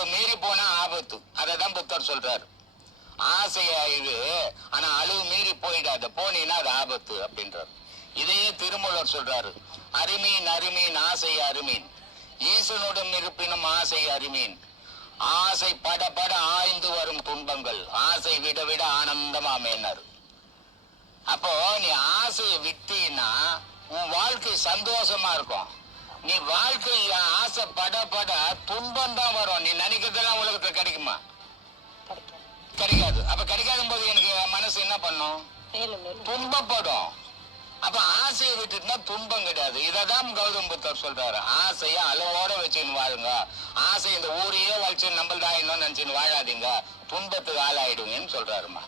அளவு மீறி போனா ஆபத்து. அதைதான் புத்தர் சொல்றாரு. ஆசையா இது, ஆனா அளவு மீறி போயிடாத, போனீங்கன்னா அது ஆபத்து அப்படின்றாரு. இதையே திருமூலர் சொல்றாரு. அருமீன் அருமீன் ஆசை அருமீன், ஈசனுடன் இருப்பினும் ஆசை அருமீன், ஆசை பட பட ஆய்ந்து வரும் துன்பங்கள், ஆசை விட விட ஆனந்தமாமேனாரு. அப்போ நீ ஆசையை விட்டீன்னா உன் வாழ்க்கை சந்தோஷமா இருக்கும். நீ வாழ்க்கை ஆசை பட பட துன்பம் தான் வரும். நீ நினைக்கிறதெல்லாம் உலகத்துல கிடைக்குமா? கிடைக்காது. அப்ப கிடைக்காத போது எனக்கு மனசு என்ன பண்ணும்? துன்பப்படும். அப்ப ஆசையை விட்டுட்டுனா துன்பம் கிடையாது. இததான் கௌதம் புத்தர் சொல்றாரு. ஆசைய அளவோட வச்சுன்னு வாழுங்க. ஆசை இந்த ஊரையே வச்சு நம்மள்தான் இன்னும் நினைச்சுன்னு வாழாதீங்க, துன்பத்துக்கு ஆளாயிடுங்கன்னு சொல்றாருமா.